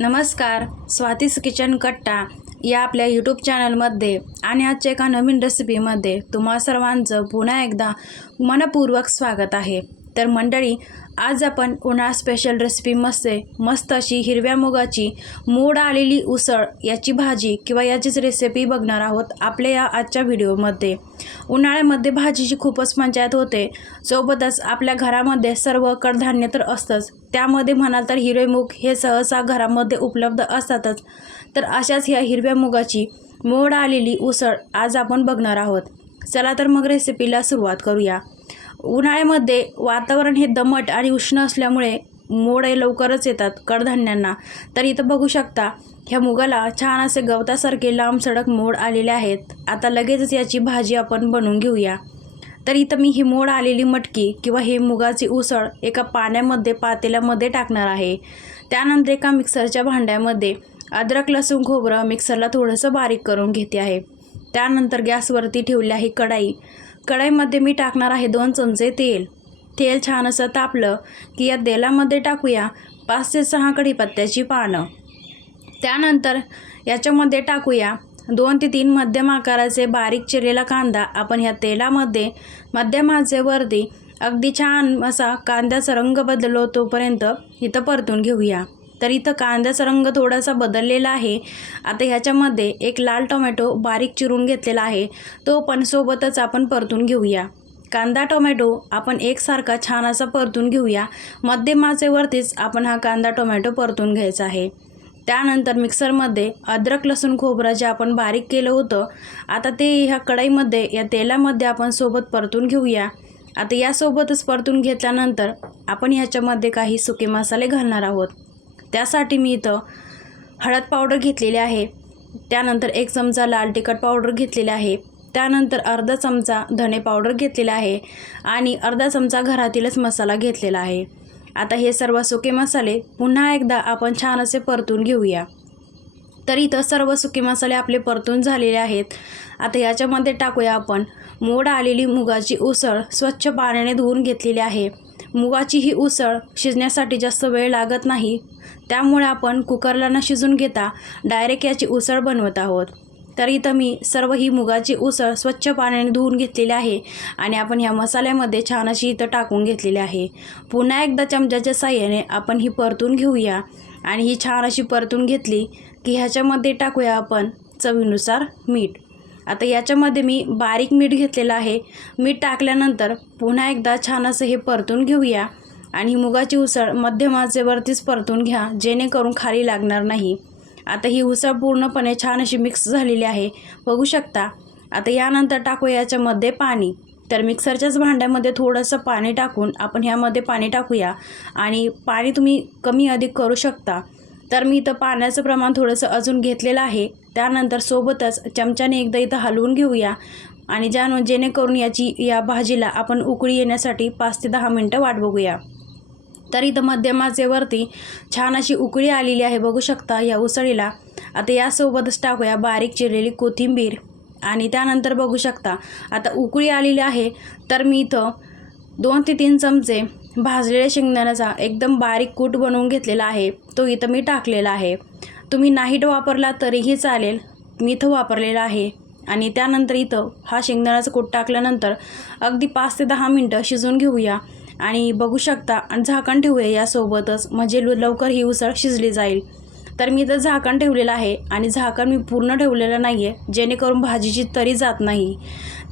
नमस्कार स्वातीस किचन कट्टा या आपल्या यूट्यूब चॅनलमध्ये आणि आजच्या एका नवीन रेसिपीमध्ये तुम्हा सर्वांचं पुन्हा एकदा मनपूर्वक स्वागत आहे. तर मंडळी आज आपण उन्हाळा स्पेशल रेसिपी मस्त अशी हिरव्या मुगाची मोड आलेली उसळ याची भाजी किंवा याचीच रेसिपी बघणार आहोत आपल्या या आजच्या व्हिडिओमध्ये उन्हाळ्यामध्ये भाजीची खूपच पंचायत होते. सोबतच आपल्या घरामध्ये सर्व कडधान्य तर असतंच. त्यामध्ये म्हणाल तर हिरवे मूग हे सहसा घरामध्ये उपलब्ध असतातच. तर अशाच ह्या हिरव्या मुगाची मोड आलेली उसळ आज आपण बघणार आहोत. चला तर मग रेसिपीला सुरुवात करूया. उन्हाळ्यामध्ये वातावरण हे दमट आणि उष्ण असल्यामुळे मोड हे लवकरच येतात कडधान्यांना. तर इथं बघू शकता ह्या मुगाला छान असे गवतासारखे लांब सडक मोड आलेले आहेत. आता लगेचच याची भाजी आपण बनवून घेऊया. तर इथं मी ही मोड आलेली मटकी किंवा हे मुगाची उसळ एका पाण्यामध्ये पातेल्यामध्ये टाकणार आहे. त्यानंतर एका मिक्सरच्या भांड्यामध्ये अद्रक लसूण खोबरं मिक्सरला थोडंसं बारीक करून घेते आहे. त्यानंतर गॅसवरती ठेवली आहे कढाई. कढाईमध्ये मी टाकणार आहे दोन चमचे तेल. तेल छान असं तापलं की या तेलामध्ये टाकूया पाच ते सहा कढीपत्त्याची पानं. त्यानंतर याच्यामध्ये टाकूया दोन ते तीन मध्यम आकाराचे बारीक चिरलेला कांदा. आपण ह्या तेलामध्ये मध्यम आचेवरती अगदी छान असा कांद्याचा रंग बदललो तोपर्यंत इथं परतून घेऊया. तर इथं कांद्याचा रंग थोडासा बदललेला आहे. आता ह्याच्यामध्ये एक लाल टोमॅटो बारीक चिरून घेतलेला आहे. तो पण सोबतच आपण परतून घेऊया. कांदा टोमॅटो आपण एकसारखा छान असा परतून घेऊया. मध्यम आचेवरतीच आपण हा कांदा टोमॅटो परतून घ्यायचा आहे. त्यानंतर मिक्सरमध्ये अद्रक लसूण खोबरं जे आपण बारीक केलं होतं आता ते ह्या कढईमध्ये या तेलामध्ये आपण सोबत परतून घेऊया. आता यासोबतच परतून घेतल्यानंतर आपण ह्याच्यामध्ये काही सुके मसाले घालणार आहोत. त्यासाठी मी इथं हळद पावडर घेतलेली आहे. त्यानंतर एक चमचा लाल तिखट पावडर घेतलेली आहे. त्यानंतर अर्धा चमचा धणे पावडर घेतलेला आहे आणि अर्धा चमचा घरातीलच मसाला घेतलेला आहे. आता हे सर्व सुके मसाले पुन्हा एकदा आपण छान असे परतून घेऊया. तर इथं सर्व सुके मसाले आपले परतून झालेले आहेत. आता याच्यामध्ये टाकूया आपण. मोड आलेली मुगाची उसळ स्वच्छ पाण्याने धुवून घेतलेली आहे. मुगाची ही उसळ शिजण्यासाठी जास्त वेळ लागत नाही. त्यामुळे आपण कुकरला न शिजून घेता डायरेक्ट याची उसळ बनवत आहोत. तर इथं मी सर्व ही मुगाची उसळ स्वच्छ पाण्याने धुवून घेतलेली आहे आणि आपण ह्या मसाल्यामध्ये छान अशी इथं टाकून घेतलेली आहे. पुन्हा एकदा चमच्याच्या साह्याने आपण ही परतून घेऊया आणि ही छान अशी परतून घेतली की ह्याच्यामध्ये टाकूया आपण चवीनुसार मीठ. आता याच्यामध्ये मी बारीक मीठ घेतलेलं आहे. मीठ टाकल्यानंतर पुन्हा एकदा छान असं हे परतून घेऊया. आणि मुगाची उसळ मध्यम आचेवरतीच परतून घ्या जेणेकरून खाली लागणार नाही. आता ही उसळ पूर्णपणे छान अशी मिक्स झालेली आहे. बघू शकता. आता यानंतर टाकूया याच्यामध्ये पाणी. तर मिक्सरच्याच भांड्यामध्ये थोडंसं पाणी टाकून आपण ह्यामध्ये पाणी टाकूया. आणि पाणी तुम्ही कमी अधिक करू शकता. तर मी इथं पाण्याचं प्रमाण थोडंसं अजून घेतलेलं आहे. त्यानंतर सोबतच चमच्याने एकदा इथं हलवून घेऊया. आणि ज्या जेणेकरून याची या भाजीला आपण उकळी येण्यासाठी पाच ते दहा मिनटं वाट बघूया. तर इथं मध्यमाचेवरती छान अशी उकळी आलेली आहे बघू शकता या उसळीला. आता यासोबतच टाकूया बारीक चिरलेली कोथिंबीर. आणि त्यानंतर बघू शकता आता उकळी आलेली आहे तर मी इथं दोन ते तीन चमचे भाजलेल्या शेंगदाण्याचा एकदम बारीक कूट बनवून घेतलेला आहे. तो इथं मी टाकलेला आहे. तुम्ही नाहीट वापरला तरीही चालेल. मी इथं वापरलेला आहे. आणि त्यानंतर इथं हा शेंगदाण्याचा कूट टाकल्यानंतर अगदी पाच ते दहा मिनटं शिजवून घेऊया. आणि बघू शकता आणि झाकण ठेवूया यासोबतच. म्हणजे लु- लवकर ही उसळ शिजली जाईल. तर मी इथं झाकण ठेवलेलं आहे. आणि झाकण मी पूर्ण ठेवलेलं नाही आहे जेणेकरून भाजीची तरी जात नाही.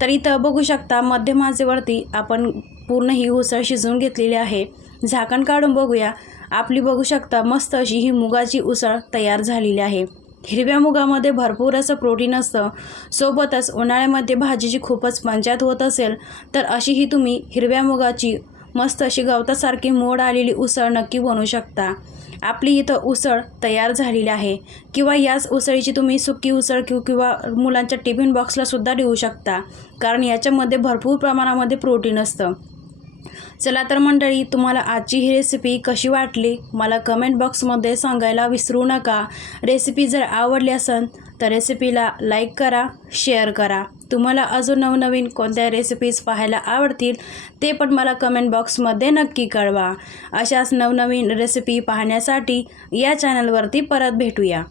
तर इथं बघू शकता मध्यम आचेवरती आपण पूर्ण ही उसळ शिजवून घेतलेली आहे. झाकण काढून बघूया. आपली बघू शकता मस्त अशी ही मुगाची उसळ तयार झालेली आहे. हिरव्या मुगामध्ये भरपूर असं प्रोटीन असतं. सोबतच उन्हाळ्यामध्ये भाजीची खूपच पंचायत होत असेल तर अशी ही तुम्ही हिरव्या मुगाची मस्त अशी गवतासारखी मोड आलेली उसळ नक्की बनवू शकता. आपली इथं उसळ तयार झालेली आहे. किंवा याच उसळीची तुम्ही सुकी उसळ किंवा किंवा मुलांच्या टिफिन बॉक्सलासुद्धा देऊ शकता. कारण याच्यामध्ये भरपूर प्रमाणामध्ये प्रोटीन असतं. चला तर मंडळी तुम्हाला आजची ही रेसिपी कशी वाटली? मला कमेंट बॉक्समध्ये सांगायला विसरू नका. रेसिपी जर आवडली असेल तर रेसिपीला लाईक करा शेअर करा. तुम्हाला अजून नवनवीन कोणत्या रेसिपीज पाहायला आवडतील ते पण मला कमेंट बॉक्समध्ये नक्की कळवा. अशाच नवनवीन रेसिपी पाहण्यासाठी या चॅनलवरती परत भेटूया.